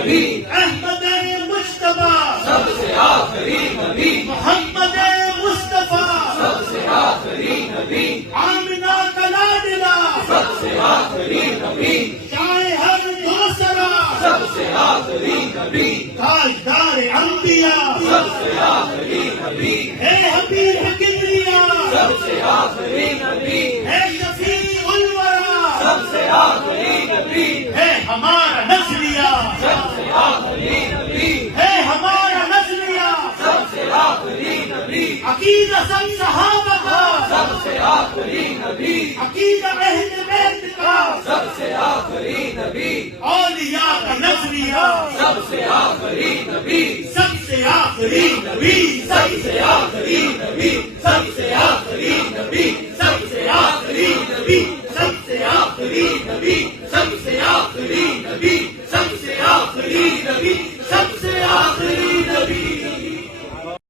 نبی احمد مصطفیٰ سب سے آخری نبی محمد مصطفیٰ سب سے آخری نبی آمنہ کا لاڈلا سب سے آخری نبی شائع ہر دوسرا سب سے آخری نبی تاجدار انبیاء سب سے آخری نبی ہے حبیب کبریا سب سے آخری نبی ہے شفیع الورا سب سے آخری نبی ہے ہمارا نظریہ سب سے آخری نبی ہے ہمارا نظریہ سب سے آخری نبی عقیدہ سب صحابہ کا سب سے آخری نبی عقیدہ اہل بیت کا سب سے آخری نبی اولیاء کا نظریہ سب سے آخری نبی سب سے آخری نبی سب سے آخری نبی سب سے آخری نبی سب سے آخری نبی سب سے آخری نبی سب سے آخری نبی سب سے آخری نبی سب